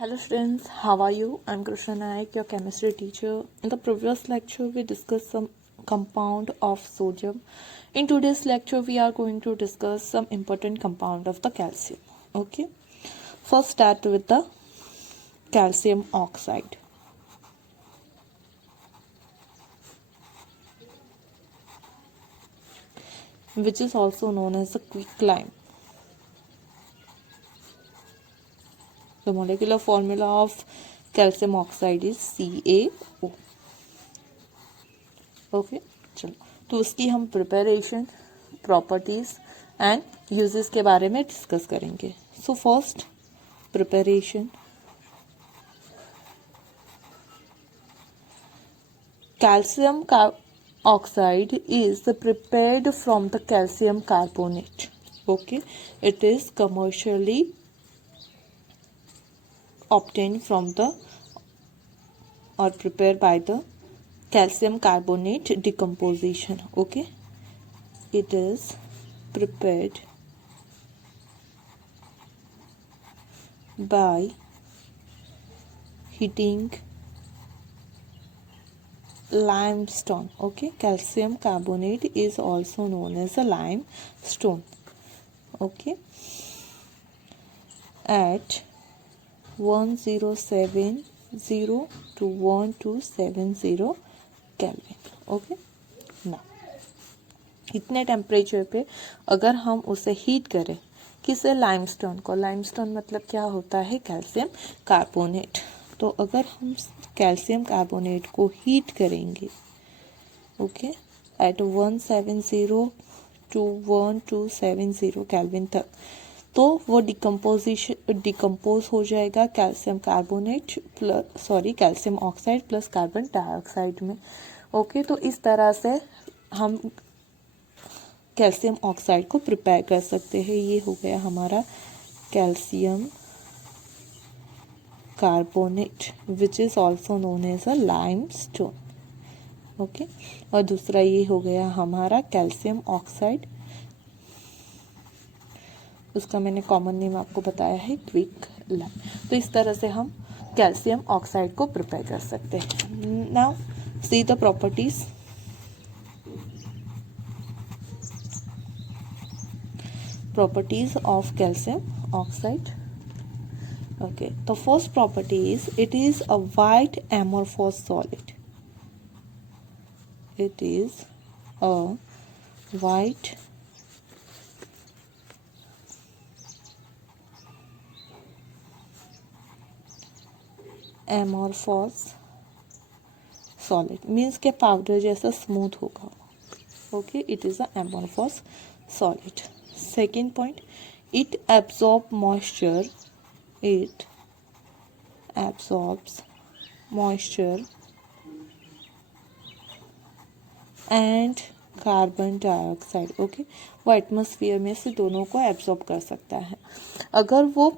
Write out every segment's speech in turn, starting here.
Hello students, how are you? I'm Krishna Naik, your chemistry teacher. In the previous lecture, we discussed some compound of sodium. In today's lecture, we are going to discuss some important compound of the calcium. Okay. First, start with the calcium oxide. Which is also known as the quicklime. The molecular formula of calcium oxide is CaO. Okay चलो, तो उसकी हम preparation, properties and uses के बारे में discuss करेंगे. So first, preparation. Calcium oxide is prepared from the calcium carbonate. Okay, it is commercially obtained from the or prepared by the calcium carbonate decomposition. Okay, it is prepared by heating limestone. Okay, calcium carbonate is also known as a limestone. Okay, at 1070 to 1270 kelvin. Okay, ना इतने temperature पे अगर हम उसे heat करें, किसे? Limestone को. Limestone मतलब क्या होता है? Calcium carbonate. तो अगर हम कैल्शियम कार्बोनेट को हीट करेंगे, ओके, एट 170 टू 1270 केल्विन तक, तो वो डिकम्पोज हो जाएगा calcium carbonate calcium oxide plus carbon dioxide में. ओके, तो इस तरह से हम कैल्शियम ऑक्साइड को प्रिपेयर कर सकते हैं. ये हो गया हमारा calcium carbonate which is also known as a limestone. Okay, और दूसरा ये हो गया हमारा कैल्शियम ऑक्साइड. उसका मैंने कॉमन नेम आपको बताया है क्विकलाइम. तो इस तरह से हम कैल्शियम ऑक्साइड को प्रिपेयर कर सकते हैं. Now see the properties. Properties of calcium oxide. Okay, the first property is it is a white amorphous solid. It is a white amorphous solid. Means के पाउडर जैसा स्मूथ होगा. Okay, it is a amorphous solid. Second point, it absorbs moisture. It absorbs moisture and carbon dioxide. Okay, वो atmosphere में से दोनों को absorb कर सकता है. अगर वो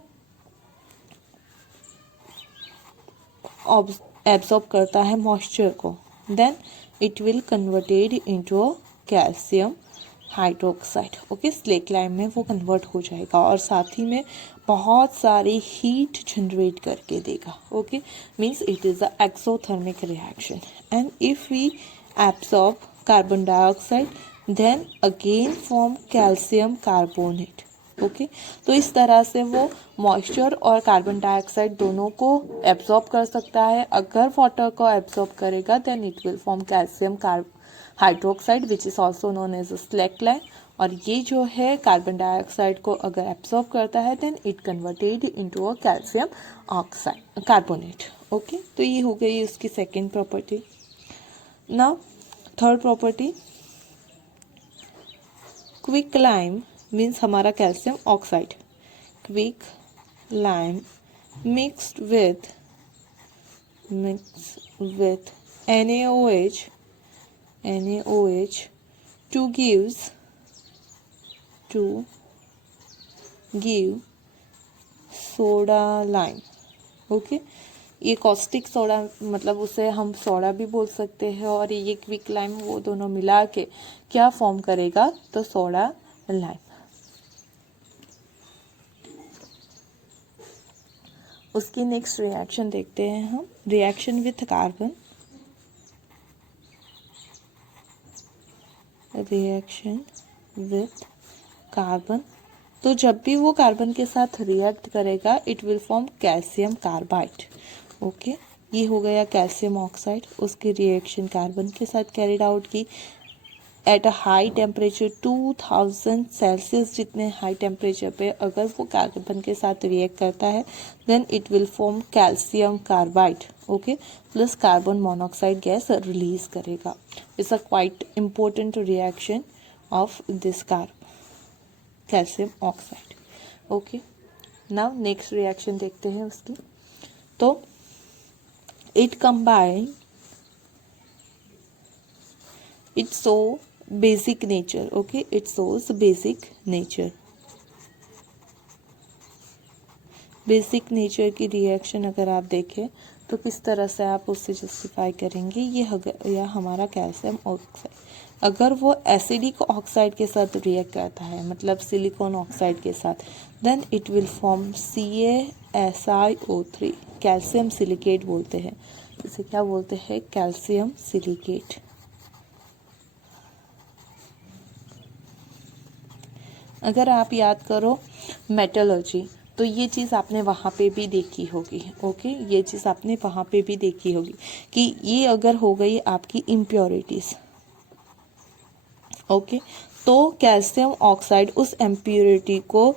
एब्जॉर्ब करता है मॉइस्चर को, then it will converted into a calcium hydroxide. Okay, slake lime में वो कन्वर्ट हो जाएगा और साथ ही में बहुत सारी हीट जनरेट करके देगा. Okay, means it is a exothermic reaction. And if we absorb carbon dioxide, then again form calcium carbonate. Okay, तो इस तरह से वो मॉइस्चर और कार्बन डाइऑक्साइड दोनों को एब्जॉर्ब कर सकता है. अगर वाटर को एब्जॉर्ब करेगा, then it will form calcium hydroxide which is also known as slaked lime. और ये जो है कार्बन डाइऑक्साइड को अगर एब्सॉर्ब करता है, then it converted into a calcium oxide carbonate. Okay, तो ये हो गई उसकी second property. Now third property, quicklime means हमारा calcium oxide. Quicklime mixed with NaOH to give soda lime. Okay, ये कॉस्टिक सोडा मतलब उसे हम सोडा भी बोल सकते हैं, और ये क्विक लाइम वो दोनों मिला के क्या फॉर्म करेगा? तो सोडा लाइम. उसकी नेक्स्ट रिएक्शन देखते हैं हम, reaction with carbon, reaction with carbon. तो जब भी वो कार्बन के साथ रिएक्ट करेगा it will form calcium carbide. Okay, ये हो गया कैल्शियम ऑक्साइड। उसकी रिएक्शन कार्बन के साथ कैरिड आउट की at a high temperature 2000 celsius जितने हाई टेम्परेचर पे अगर वो कार्बन के साथ रिएक्ट करता है then it will form calcium carbide. Okay, plus carbon monoxide gas release करेगा। It's a quite important reaction of this calcium oxide. Okay, now next reaction देखते हैं उसकी। तो it combine it show basic nature. Okay, it shows basic nature. Basic nature की reaction अगर आप देखें तो किस तरह से आप उससे जस्टिफाई करेंगे, यह हमारा कैल्शियम ऑक्साइड अगर वो एसिडिक ऑक्साइड के साथ रिएक्ट करता है, मतलब सिलिकॉन ऑक्साइड के साथ, then it will form CaSiO3, calcium silicate बोलते हैं। इसे क्या बोलते हैं? Calcium silicate. अगर आप याद करो मेटलर्जी तो ये चीज़ आपने वहाँ पे भी देखी होगी। ओके, ये चीज़ आपने वहाँ पे भी देखी होगी कि ये अगर हो गई आपकी इम्प्योरिटीज़, ओके, तो कैल्शियम ऑक्साइड उस इम्प्योरिटी को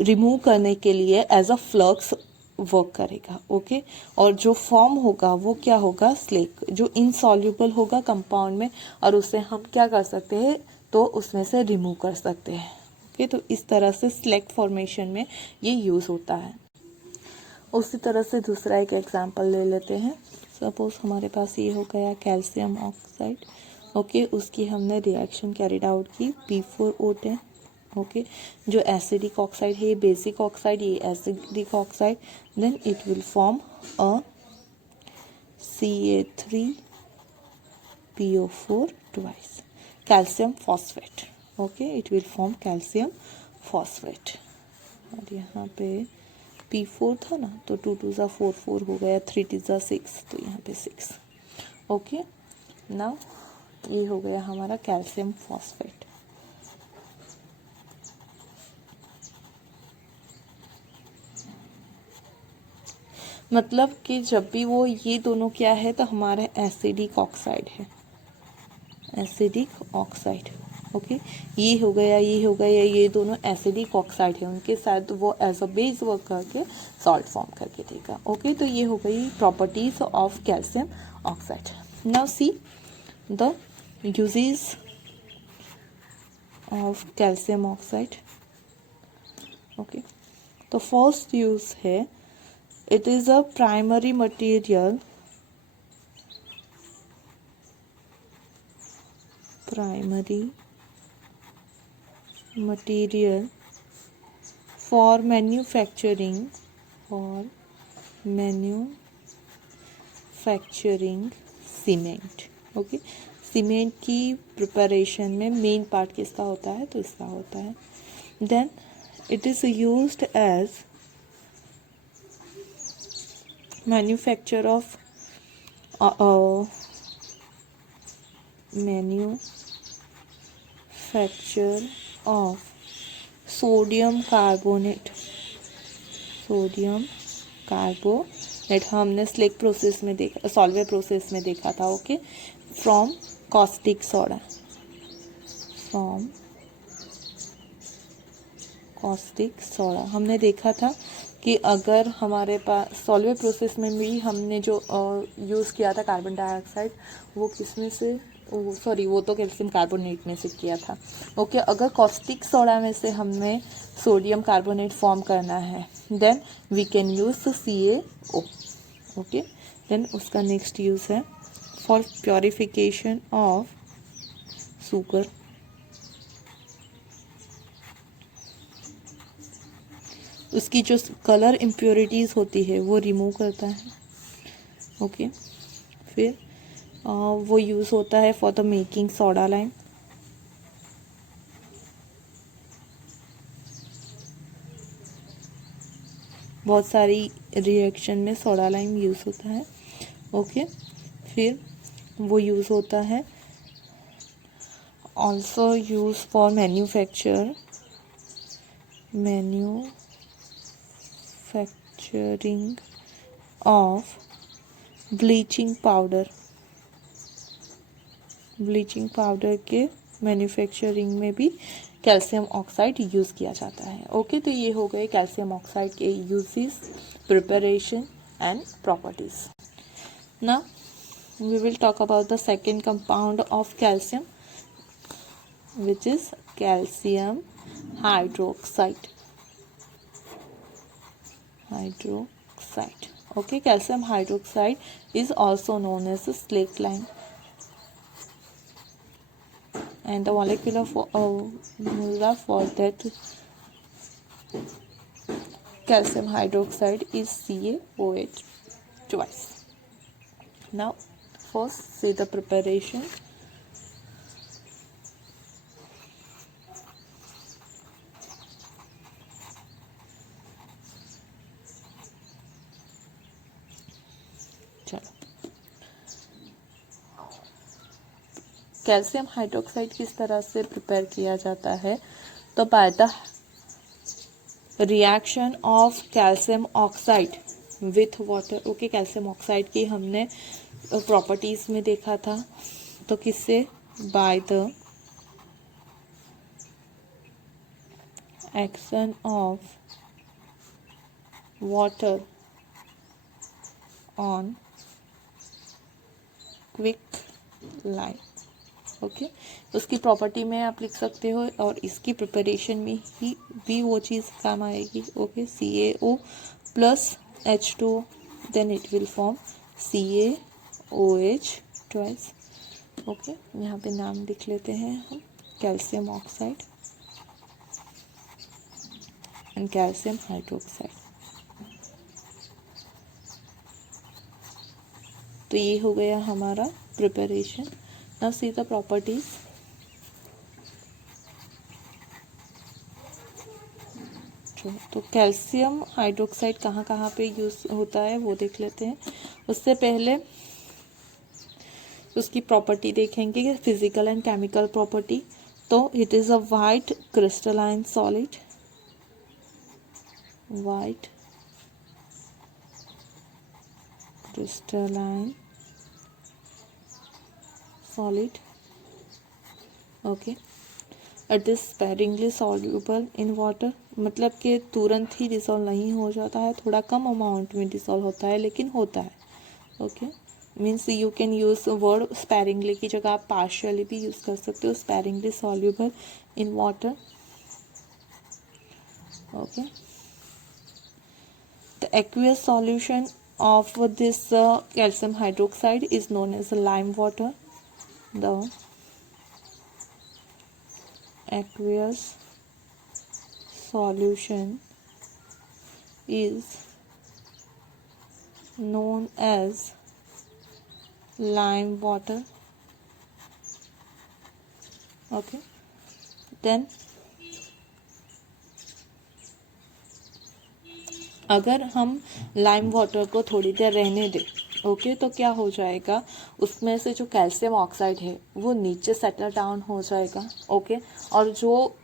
रिमूव करने के लिए एज अ फ्लक्स वर्क करेगा। ओके, और जो फॉर्म होगा वो क्या होगा? स्लेक, जो इनसॉल्युबल होगा कंपाउंड में, और उसे हम क्या कर सकते हैं? तो उसमें से रिमूव कर सकते हैं। ओके, तो इस तरह से स्लेक फॉर्मेशन में ये यूज़ होता है। उसी तरह से दूसरा एक एग्जांपल ले लेते हैं। सपोज हमारे पास ये हो गया कैल्शियम ऑक्साइड। ओके, उसकी हमने रिएक्शन कैरिड आउट की P4O10। ओके, जो एसिडिक ऑक्साइड है, ये बेसिक ऑक्साइड, ये acidic oxide, then it will form a Ca3PO4 twice, calcium phosphate. Okay, it will form calcium phosphate. और यहाँ पे P4 था ना, तो 2 2 ज़ा 4 4 हो गया, 3 2 ज़ा 6, तो यहाँ पे 6। ओके, नाउ ये हो गया हमारा कैल्शियम फॉस्फेट। मतलब कि जब भी वो ये दोनों क्या है तो हमारा एसिडिक ऑक्साइड है, एसिडिक ऑक्साइड। ओके, ये हो गया, ये हो गया, ये दोनों एसिडिक ऑक्साइड है, उनके साथ वो एज अ बेस वर्क करके सॉल्ट फॉर्म करके देगा। ओके, तो ये हो गई properties of calcium oxide. Now see the uses of calcium oxide. Okay, तो फर्स्ट यूज है it is a primary material for manufacturing cement. Okay, cement की प्रिपरेशन में मेन पार्ट किसका होता है? तो इसका होता है। Then it is used as manufacture of sodium carbonate. हमने स्लेक प्रोसेस में देखा, सॉल्वे प्रोसेस में देखा था। ओके, फ्रॉम कॉस्टिक सोडा, हमने देखा था कि अगर हमारे पास सॉल्वे प्रोसेस में भी हमने जो यूज़ किया था कार्बन डाइऑक्साइड, वो किसमें से, वो तो कैल्शियम कार्बोनेट में से किया था। ओके, अगर कॉस्टिक सोडा में से हमें सोडियम कार्बोनेट फॉर्म करना है then we can use CaO। Okay, then उसका नेक्स्ट यूज़ है फॉर प्योरिफिकेशन ऑफ शुगर। उसकी जो कलर इम्प्योरिटीज़ होती है वो रिमूव करता है। ओके, फिर वो यूज़ होता है for the making soda lime. बहुत सारी रिएक्शन में सोडा लाइम यूज़ होता है। ओके, फिर वो यूज़ होता है also use for manufacturing of bleaching powder. Bleaching powder के मैन्युफैक्चरिंग में भी कैल्शियम ऑक्साइड यूज़ किया जाता है। ओके, तो ये हो गए कैल्शियम ऑक्साइड के uses, preparation and properties. Now we will talk about the second compound of calcium, which is calcium hydroxide. Okay, calcium hydroxide is also known as slake lime, and the molecular formula for that calcium hydroxide is CaOH twice. Now first see the preparation. चलो, calcium hydroxide किस तरह से prepare किया जाता है, तो by the reaction of calcium oxide with water. Okay, calcium oxide की हमने प्रॉपर्टीज में देखा था, तो किससे, by the action of water on quick lime. Okay, उसकी प्रॉपर्टी में आप लिख सकते हो और इसकी प्रिपरेशन में ही भी वो चीज़ काम आएगी। Okay, CaO plus H2O, then it will form CaOH twice. Okay, यहाँ पे नाम लिख लेते हैं हम, calcium oxide and calcium hydroxide. तो ये हो गया हमारा preparation. Now see the properties. तो कैल्शियम हाइड्रोक्साइड कहाँ कहाँ पे यूज होता है वो देख लेते हैं। उससे पहले उसकी प्रॉपर्टी देखेंगे, फिजिकल एंड केमिकल प्रॉपर्टी। तो it is a white crystalline solid, white crystalline solid. Okay, it is sparingly soluble in water, मतलब कि तुरंत ही डिसॉल्व नहीं हो जाता है, थोड़ा कम अमाउंट में डिसॉल्व होता है लेकिन होता है। Okay, means you can use word sparingly की जगह आप पार्शियली भी यूज कर सकते हो, sparingly soluble in water. Okay, the aqueous solution of this calcium hydroxide is known as lime water. The aqueous solution is known as lime water. Okay, then अगर हम lime water को थोड़ी देर रहने दें, ओके, तो क्या हो जाएगा, उसमें से जो कैल्शियम ऑक्साइड है वो नीचे सेटल डाउन हो जाएगा। ओके, और जो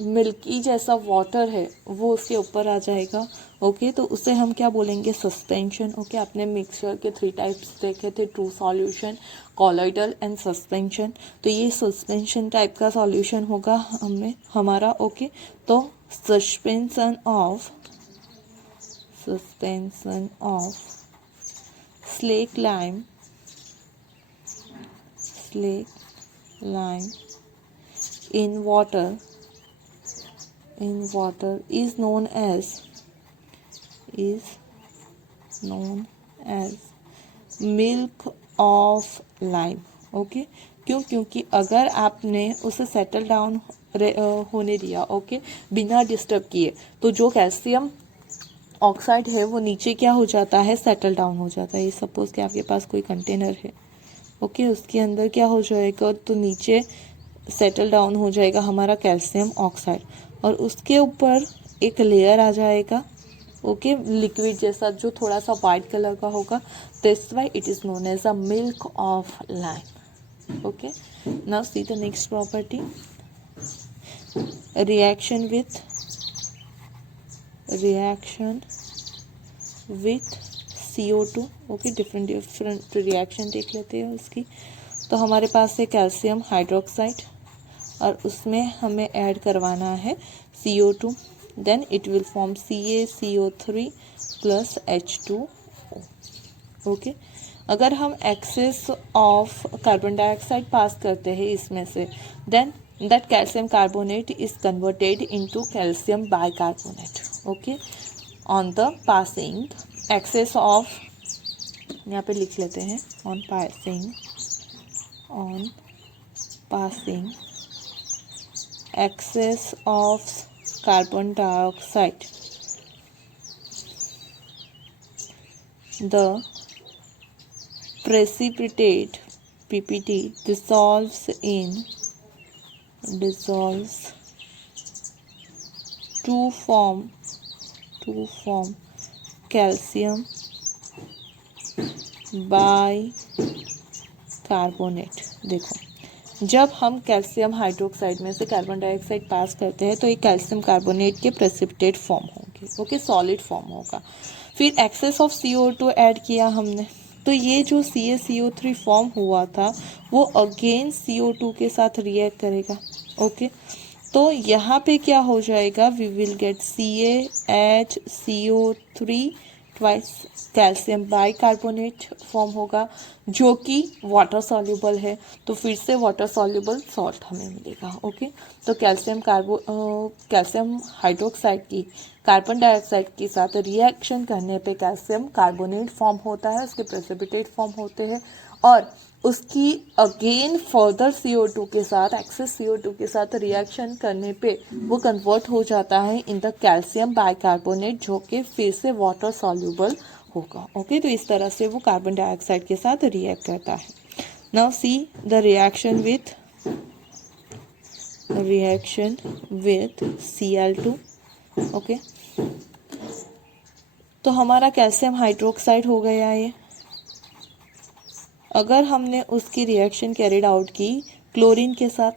मिल्की जैसा वाटर है वो उसके ऊपर आ जाएगा। ओके, तो उसे हम क्या बोलेंगे, सस्पेंशन। ओके, आपने मिक्सचर के 3 टाइप्स देखे थे, true solution, colloidal and suspension. तो ये सस्पेंशन टाइप का सॉल्यूशन होगा हमें हमारा। ओके, तो suspension of slake lime in water is known as milk of lime. Okay, क्यों, क्योंकि अगर आपने उसे सेटल डाउन होने दिया, ओके, बिना डिस्टर्ब किए, तो जो कैल्शियम ऑक्साइड है वो नीचे क्या हो जाता है, सेटल डाउन हो जाता है। सपोज कि आपके पास कोई कंटेनर है, ओके, उसके अंदर क्या हो जाएगा, तो नीचे सेटल डाउन हो जाएगा हमारा कैल्शियम ऑक्साइड, और उसके ऊपर एक लेयर आ जाएगा ओके, लिक्विड जैसा जो थोड़ा सा वाइट कलर का होगा, this why it is known as a milk of lime. Okay, now see the next property, reaction with CO2। Okay, different reaction देख लेते हैं उसकी। तो हमारे पास है कैल्शियम हाइड्रोक्साइड और उसमें हमें ऐड करवाना है CO2, then it will form CaCO3 plus H2O। Okay, अगर हम excess of carbon dioxide pass करते हैं इसमें से, then that calcium carbonate is converted into calcium bicarbonate. Okay, on the passing excess of, यहाँ पे लिख लेते हैं, on passing excess of carbon dioxide, the precipitate PPT dissolves to form calcium bicarbonate. देखो, जब हम कैल्शियम हाइड्रोक्साइड में से कार्बन डाइऑक्साइड पास करते हैं तो एक कैल्शियम कार्बोनेट के प्रेसिपिटेट फॉर्म होंगे। ओके, सॉलिड फॉर्म होगा। फिर एक्सेस ऑफ CO2 ऐड किया हमने, तो ये जो CaCO3 फॉर्म हुआ था वो अगेन CO2 के साथ रिएक्ट करेगा। ओके, तो यहाँ पे क्या हो जाएगा, we will get CaHCO3 twice calcium bicarbonate form होगा जो कि वाटर सॉल्युबल है, तो फिर से वाटर सॉल्युबल सॉल्ट हमें मिलेगा। ओके, तो कैल्शियम हाइड्रोक्साइड की कार्बन डाइऑक्साइड के साथ रिएक्शन करने पे कैल्शियम कार्बोनेट फॉर्म होता है, उसके प्रेसिपिटेट फॉर्म होते हैं और उसकी अगेन फर्दर CO2 के साथ, एक्सेस CO2 के साथ रिएक्शन करने पे वो कन्वर्ट हो जाता है इन द कैल्शियम बाइकार्बोनेट जो कि फिर से वाटर सॉल्युबल होगा। ओके, तो इस तरह से वो कार्बन डाइऑक्साइड के साथ रिएक्ट करता है। Now see the reaction with Cl2। Okay, तो हमारा कैल्शियम हाइड्रोक्साइड हो गया ये। अगर हमने उसकी रिएक्शन कैरिड आउट की क्लोरीन के साथ,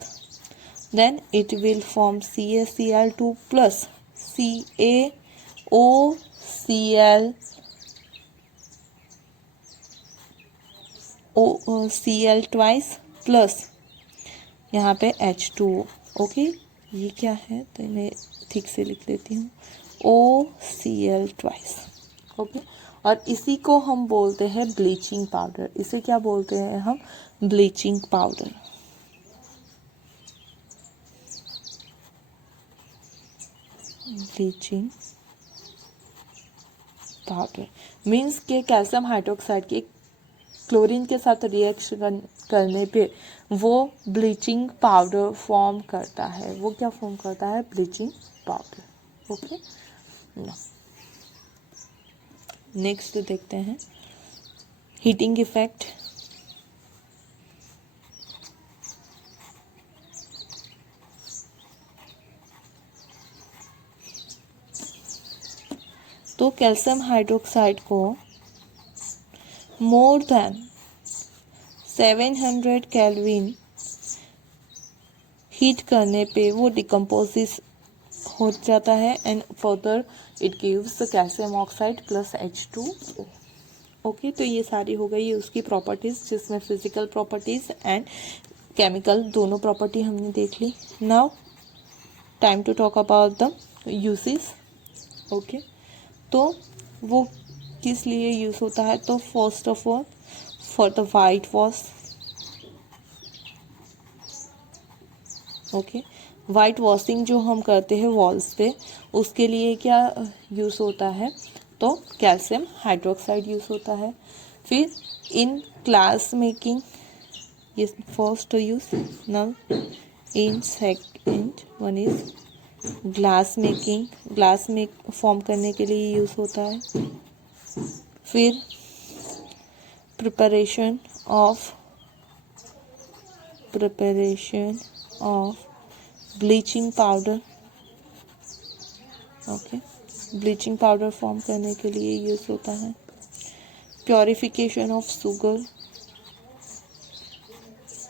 then it will form CaCl2 plus CaOCl twice plus यहाँ पे H2O। ओके, ये क्या है तो मैं ठीक से लिख लेती हूँ, OCl ट्वाइस। ओके, और इसी को हम बोलते हैं ब्लीचिंग पाउडर। इसे क्या बोलते हैं हम, bleaching powder. Bleaching powder means के कैल्शियम हाइड्रोक्साइड के क्लोरीन के साथ रिएक्शन करने पे वो ब्लीचिंग पाउडर फॉर्म करता है। वो क्या फॉर्म करता है, ब्लीचिंग पाउडर। ओके, नेक्स्ट देखते हैं हीटिंग इफेक्ट। तो कैल्शियम हाइड्रोक्साइड को मोर देन 700 केल्विन हीट करने पे वो डिकम्पोजिस हो जाता है and further it gives calcium oxide plus H2O। Okay, तो ये सारी हो गई उसकी प्रॉपर्टीज, जिसमें फिजिकल प्रॉपर्टीज एंड केमिकल दोनों प्रॉपर्टी हमने देख ली। Now time to talk about the uses. Okay, तो वो किस लिए यूज होता है, तो first of all for the whitewash. Okay, whitewashing जो हम करते हैं वॉल्स पे, उसके लिए क्या यूज़ होता है, तो कैल्शियम हाइड्रोक्साइड यूज़ होता है। फिर इन ग्लास मेकिंग, ये first use. Now in second one is glass making, form करने के लिए यूज़ होता है। फिर preparation of bleaching powder. Okay, bleaching powder form करने के लिए यूज होता है। Purification of sugar,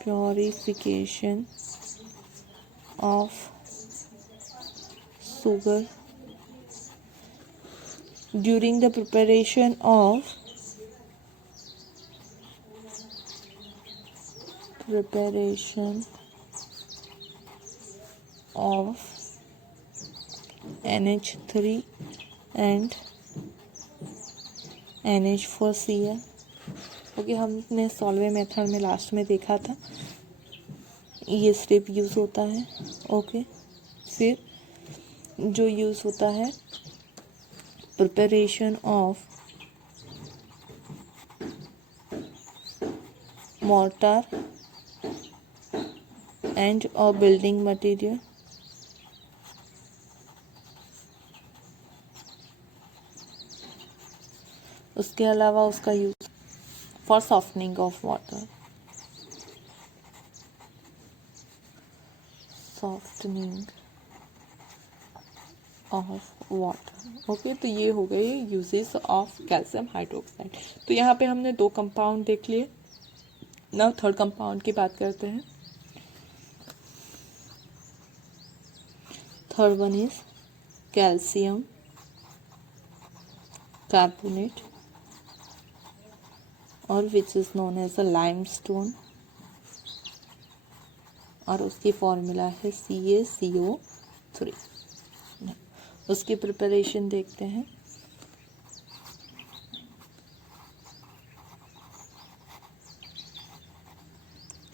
purification of sugar during the preparation of NH3 and NH4Cl। Okay, हमने सॉल्वे मेथड में लास्ट में देखा था, ये स्टेप यूज़ होता है। ओके, फिर जो यूज़ होता है preparation of mortar and a building material, उसके अलावा उसका use for softening of water, softening of water. Okay, तो ये हो गए यूजेस ऑफ कैल्शियम हाइड्रोक्साइड। तो यहाँ पे हमने 2 कंपाउंड देख लिए। नाउ थर्ड कंपाउंड की बात करते हैं। Third one is calcium carbonate और which is known as a limestone, और उसकी फॉर्मूला है CaCO3। उसकी प्रिपरेशन देखते हैं।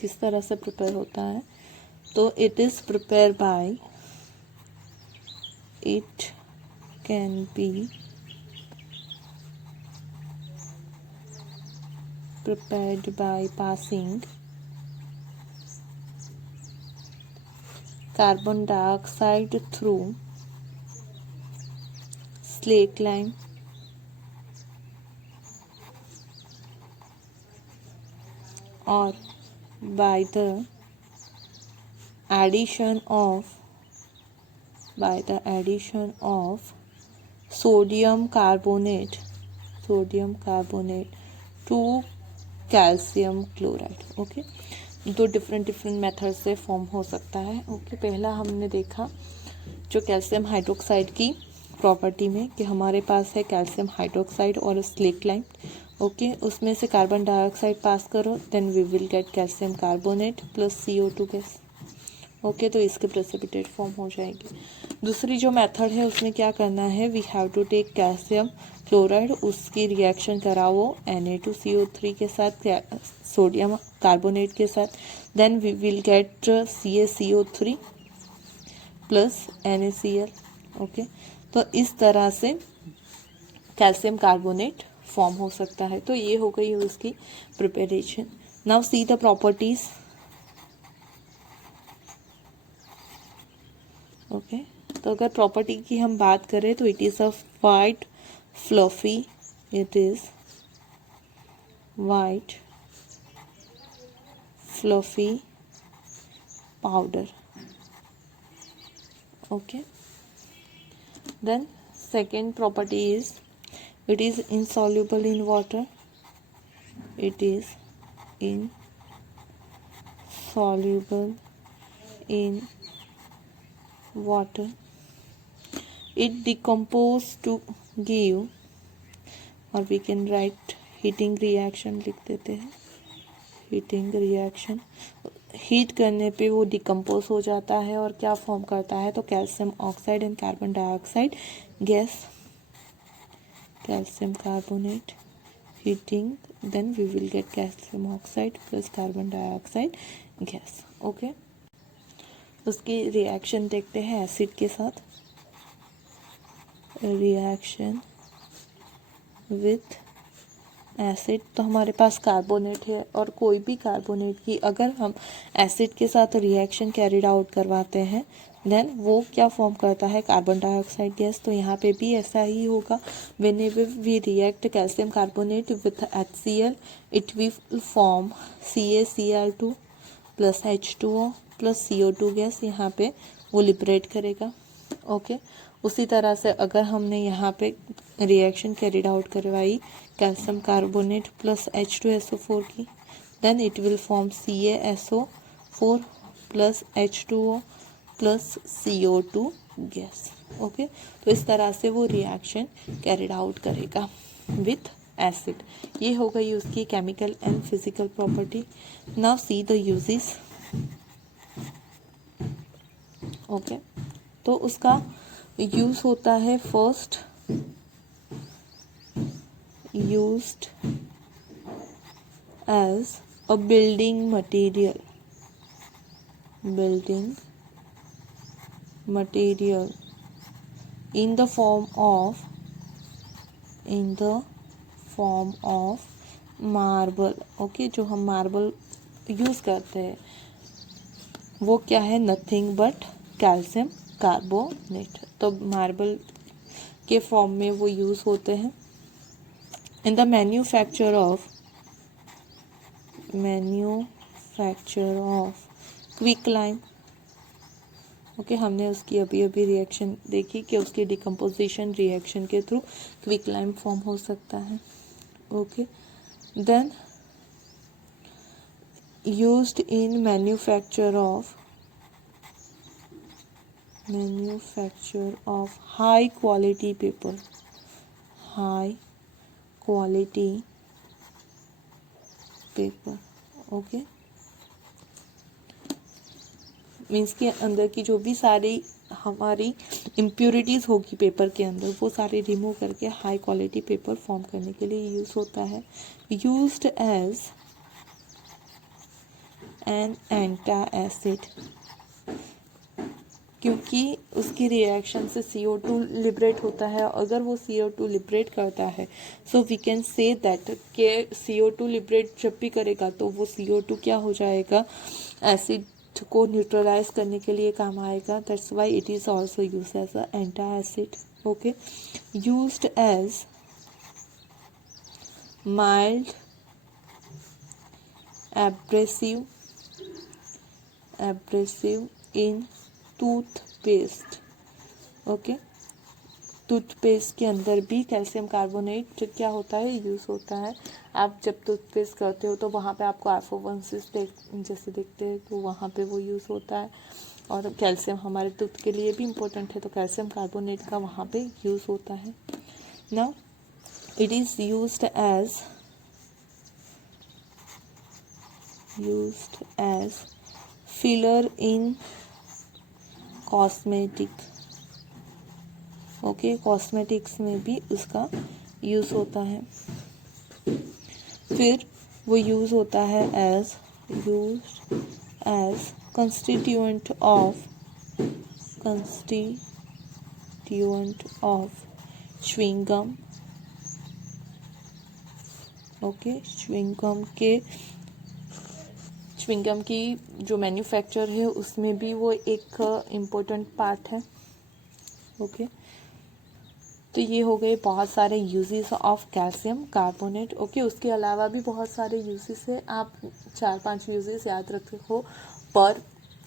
किस तरह से प्रिपेयर होता है, तो it is prepare by, it can be prepared by passing carbon dioxide through slake lime or by the addition of sodium carbonate to calcium chloride. Okay, 2 different method से फॉर्म हो सकता है। ओके, पहला हमने देखा जो कैल्शियम हाइड्रोक्साइड की property में कि हमारे पास है कैल्शियम हाइड्रोक्साइड और स्लेक लाइम। ओके, उसमें से कार्बन डाइऑक्साइड पास करो, then we will get calcium carbonate plus CO2 gas. Okay, तो इसके प्रेसिपिटेट फॉर्म हो जाएगी। दूसरी जो मेथड है उसमें क्या करना है, we have to take calcium chloride, उसकी रिएक्शन कराओ Na2CO3 के साथ, सोडियम कार्बोनेट के साथ, then we will get CaCO3 plus NaCl। Okay, तो इस तरह से कैल्शियम कार्बोनेट फॉर्म हो सकता है। तो ये हो गई उसकी preparation. Now see the properties. Okay, तो अगर प्रॉपर्टी की हम बात करें तो it is a white fluffy, it is white fluffy powder. Okay, then second property is it is insoluble in water, it is insoluble in water, it decompose to give, or we can write heating reaction, लिख देते हैं heating reaction, heat करने पे वो decompose हो जाता है और क्या फॉर्म करता है, तो calcium oxide and carbon dioxide gas, calcium carbonate, heating, then we will get calcium oxide plus carbon dioxide gas। Okay, उसकी रिएक्शन देखते हैं एसिड के साथ। रिएक्शन विथ एसिड, तो हमारे पास कार्बोनेट है और कोई भी कार्बोनेट की अगर हम एसिड के साथ रिएक्शन कैरिड आउट करवाते हैं देन वो क्या फॉर्म करता है, कार्बन डाइऑक्साइड गैस। तो यहाँ पे भी ऐसा ही होगा, whenever we react calcium carbonate with HCl it will form CaCl2 plus H2O plus CO2 gas, यहाँ पे वो लिबरेट करेगा। ओके। उसी तरह से अगर हमने यहाँ पे रिएक्शन कैरिड आउट करवाई कैल्शियम कार्बोनेट प्लस H2SO4 की, then it will form CaSO4 plus H2O plus CO2 gas. Okay, तो इस तरह से वो रिएक्शन कैरिड आउट करेगा विथ एसिड। ये हो गई उसकी chemical and physical property. Now see the uses. Okay, तो उसका यूज होता है first used as a building material in the form of marble. Okay, जो हम मार्बल यूज करते हैं वो क्या है, नथिंग बट कैल्शियम कार्बोनेट। तो मार्बल के फॉर्म में वो यूज होते हैं। In the manufacture of quicklime. Okay, हमने उसकी अभी अभी रिएक्शन देखी कि उसकी डिकम्पोजिशन रिएक्शन के थ्रू क्विकलाइम फॉर्म हो सकता है। Okay, then used in manufacture of high quality paper, okay. Means के अंदर की जो भी सारी हमारी इम्प्योरिटीज़ होगी पेपर के अंदर वो सारे रिमूव करके हाई क्वालिटी पेपर फॉर्म करने के लिए यूज़ होता है। यूज्ड एज एन एंटा एसिड, क्योंकि उसकी रिएक्शन से CO2 लिबरेट होता है। अगर वो CO2 लिबरेट करता है so we can say that के CO2 लिबरेट जब भी करेगा तो वो CO2 क्या हो जाएगा, एसिड को न्यूट्रलाइज करने के लिए काम आएगा। That's why it is also use as a antacid. Okay, used as mild abrasive in toothpaste. Okay, toothpaste के अंदर भी कैल्शियम कार्बोनेट क्या होता है, यूज़ होता है। आप जब टूथपेस्ट करते हो तो वहाँ पे आपको F1 जैसे देखते हैं तो वहाँ पे वो यूज़ होता है। और कैल्शियम हमारे टूथ के लिए भी इम्पोर्टेंट है तो कैल्शियम कार्बोनेट का वहाँ पे यूज़ होता है। Now it is used as filler in cosmetic. Okay, cosmetics में भी उसका यूज़ होता है। फिर वो यूज़ होता है as constituent of chewing gum. Okay, chewing gum की जो मैन्युफैक्चर है उसमें भी वो एक इम्पोर्टेंट पार्ट है। ओके, तो ये हो गए बहुत सारे uses of calcium carbonate. Okay, उसके अलावा भी बहुत सारे यूजेस है, आप 4-5 यूजेस याद रखो पर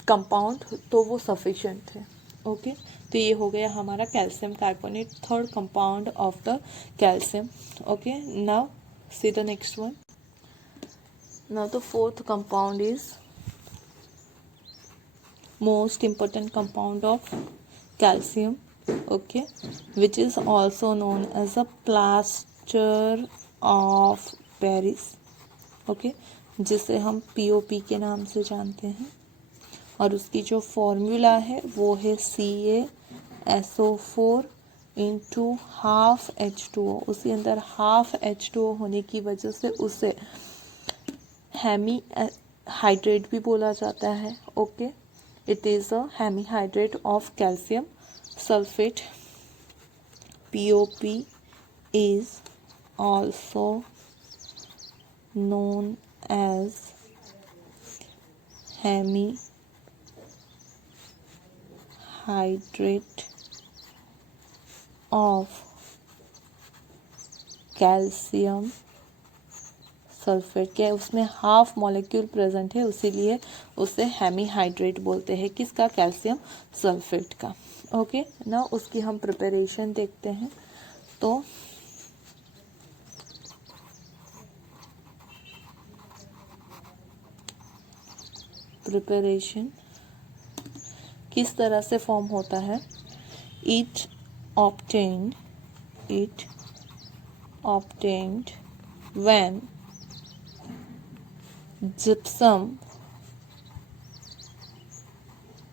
कंपाउंड तो वो सफिशिएंट है। ओके, तो ये हो गया हमारा calcium carbonate, third compound of the calcium. Okay, now see the next one. Now the fourth compound is most important compound of calcium, okay, which is also known as a plaster of Paris, okay, जिसे हम POP के नाम से जानते हैं। और उसकी जो फॉर्मूला है वो है CaSO4 इंटू हाफ H2O। उसके अंदर हाफ H2O होने की वजह से उसे हेमी हाइड्रेट भी बोला जाता है। Okay, it is a hemihydrate of calcium sulfate. POP is also known as hemihydrate of calcium sulphate. क्या उसमें हाफ मॉलिक्यूल प्रेजेंट है, इसीलिए उसे हेमीहाइड्रेट बोलते हैं। किसका, कैल्शियम सल्फेट का। ओके ना, उसकी हम प्रिपरेशन देखते हैं। तो प्रिपरेशन किस तरह से फॉर्म होता है? It obtained when gypsum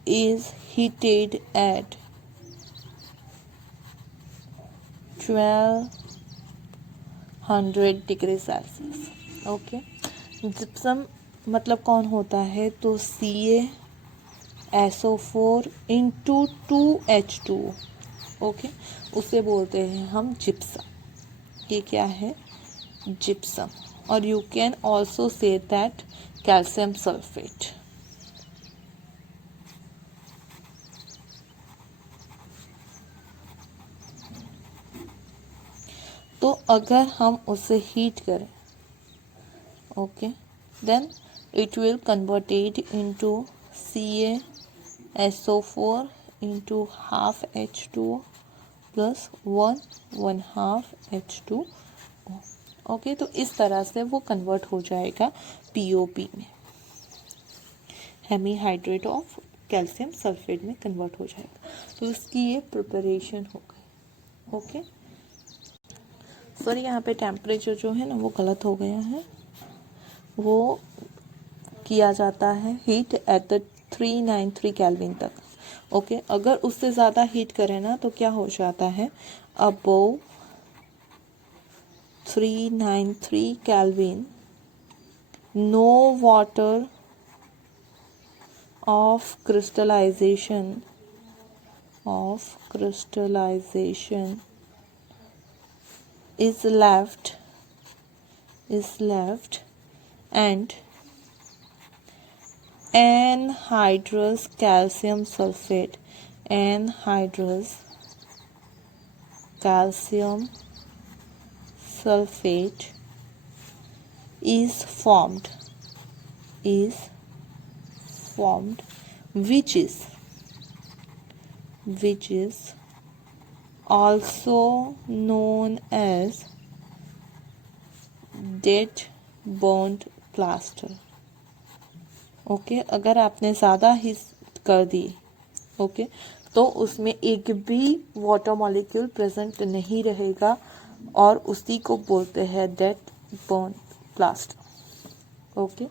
is heated at 1200 degree Celsius. Okay, gypsum मतलब कौन होता है? तो CaSO4 इंटू 2H2O। ओके, उसे बोलते हैं हम जिप्सम। ये क्या है? जिप्सम। और you can also say that calcium sulphate. तो अगर हम उसे हीट करें, okay, then it will converted into CaSO4 into half H2O plus 1/2 H2O। Okay, तो इस तरह से वो कन्वर्ट हो जाएगा POP में, हेमीहाइड्रेट ऑफ कैल्शियम सल्फेट में कन्वर्ट हो जाएगा। तो इसकी ये प्रिपरेशन हो गई। ओके, सॉरी यहाँ पे टेम्परेचर जो है ना वो गलत हो गया है। वो किया जाता है हीट एट द 393 केल्विन तक। ओके, अगर उससे ज़्यादा हीट करें ना तो क्या हो जाता है? Above 393 kelvin no water of crystallization is left and anhydrous calcium sulfate is formed, which is also known as dead burnt plaster। Okay, अगर आपने ज़्यादा ही कर दी, ओके, तो उसमें एक भी वाटर मॉलिक्यूल प्रेजेंट नहीं रहेगा और उसी को बोलते हैं डेड बर्न प्लास्टर। ओके,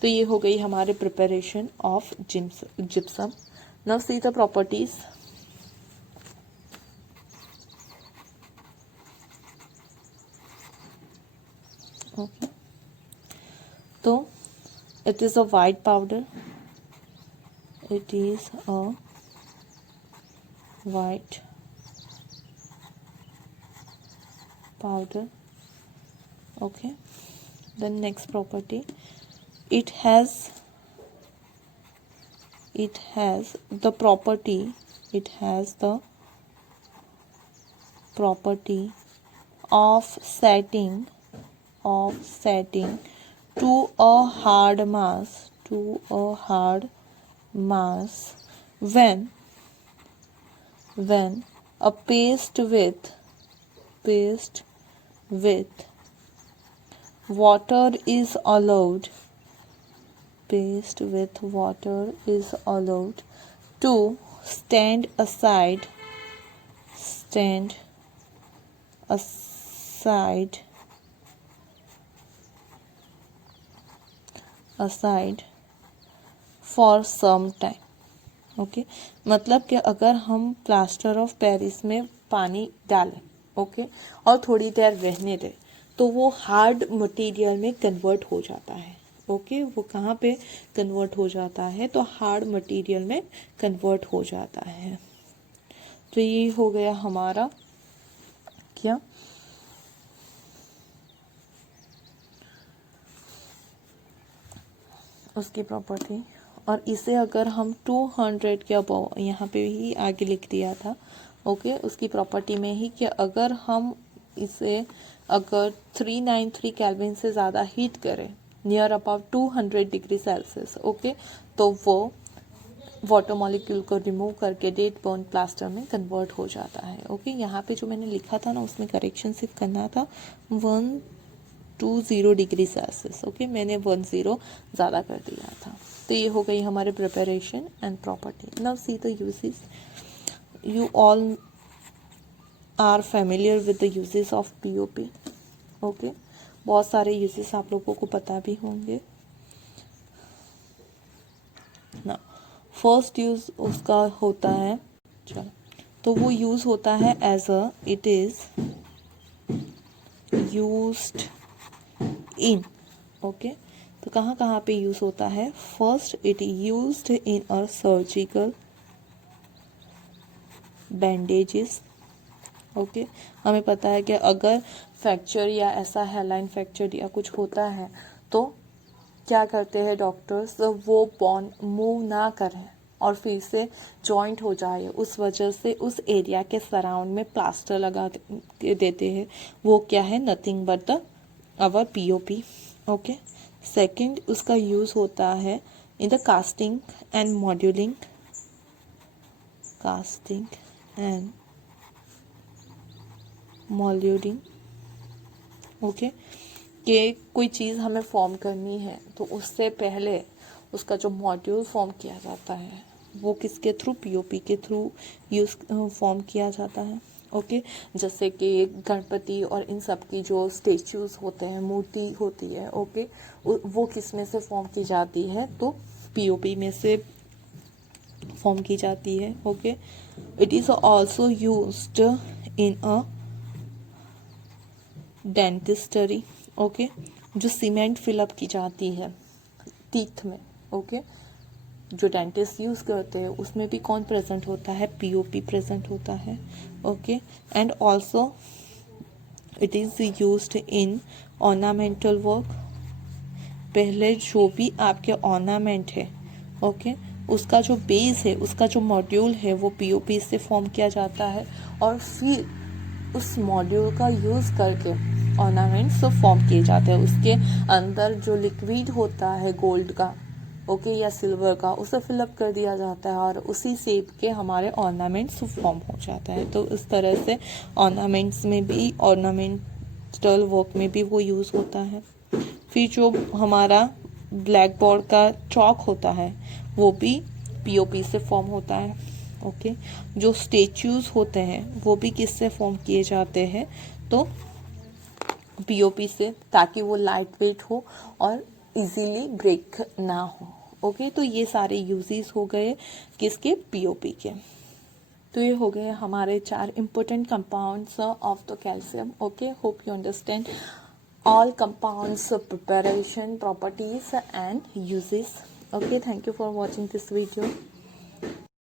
तो ये हो गई हमारे preparation of gypsum. Now see the properties. Okay, तो it is a white powder, okay. The next property, it has the property of setting to a hard mass when a paste with water is allowed to stand aside for some time। Okay, मतलब कि अगर हम plaster of Paris में पानी डालें, okay, और थोड़ी देर रहने दें तो वो हार्ड मटेरियल में कन्वर्ट हो जाता है। ओके, वो कहाँ पे कन्वर्ट हो जाता है? तो हार्ड मटेरियल में कन्वर्ट हो जाता है। तो ये हो गया हमारा क्या? उसकी प्रॉपर्टी। और इसे अगर हम 200 के अबव, यहाँ पे ही आगे लिख दिया था, ओके, उसकी प्रॉपर्टी में ही कि अगर हम इसे अगर 393 केल्विन से ज़्यादा हीट करें near about 200 degree Celsius, okay, तो वो वाटर मॉलिक्यूल को रिमूव करके डेड बॉन्ड प्लास्टर में कन्वर्ट हो जाता है। ओके, यहाँ पे जो मैंने लिखा था ना उसमें करेक्शन सिर्फ करना था 120 डिग्री सेल्सियस। ओके, मैंने 10 ज़्यादा कर दिया था। तो ये हो गई हमारे preparation and property. Now see the uses. You all are familiar with the uses of POP. Okay, बहुत सारे यूजेस आप लोगों को पता भी होंगे ना। फर्स्ट यूज उसका होता है, चलो, तो वो यूज होता है as a, it is used in. Okay, तो कहाँ कहाँ पे यूज होता है? First, it used in a surgical bandages. Okay, हमें पता है कि अगर फ्रैक्चर या ऐसा हेलाइन फ्रैक्चर या कुछ होता है तो क्या करते हैं डॉक्टर्स, वो बोन मूव ना करें और फिर से जॉइंट हो जाए, उस वजह से उस एरिया के सराउंड में प्लास्टर लगा के देते हैं। वो क्या है? Nothing but the our POP. Okay, second उसका यूज होता है in the casting and moulding, casting and moulding. Okay, कि कोई चीज़ हमें फॉर्म करनी है तो उससे पहले उसका जो मॉड्यूल फॉर्म किया जाता है वो किसके थ्रू? पीओपी के थ्रू यूज फॉर्म किया जाता है। ओके, जैसे कि गणपति और इन सब की जो स्टेच्यूज होते हैं, मूर्ति होती है, ओके, वो किस में से फॉर्म की जाती है? तो पीओपी में से फॉर्म की जाती है। Okay, it is also used in a dentistry. Okay, जो सीमेंट फिलअप की जाती है टीथ में। ओके, जो डेंटिस्ट यूज़ करते हैं उसमें भी कौन प्रेजेंट होता है? पीओपी प्रेजेंट होता है। Okay, and also it is used in ornamental work. पहले जो भी आपके ऑर्नामेंट है, ओके, उसका जो बेस है, उसका जो मॉड्यूल है वो पीओपी से फॉर्म किया जाता है और फिर उस मॉड्यूल का यूज़ करके ऑर्नामेंट्स फॉर्म किए जाते हैं। उसके अंदर जो लिक्विड होता है गोल्ड का, ओके, या सिल्वर का, उसे फिलअप कर दिया जाता है और उसी शेप के हमारे ऑर्नामेंट्स फॉर्म हो जाता है। तो इस तरह से ऑर्नामेंट्स में भी, ऑर्नामेंटल वर्क में भी वो यूज़ होता है। फिर जो हमारा ब्लैक बोर्ड का चॉक होता है वो भी पीओपी से फॉर्म होता है। ओके, जो स्टेच्यूज होते हैं वो भी किससे फॉर्म किए जाते हैं? तो पीओपी से, ताकि वो लाइट वेट हो और इजीली ब्रेक ना हो। ओके, तो ये सारे यूजेस हो गए किसके? पीओपी के। तो ये हो गए हमारे 4 important compounds of the calcium. Okay, hope you understand all compounds preparation, properties and uses. Okay, thank you for watching this video.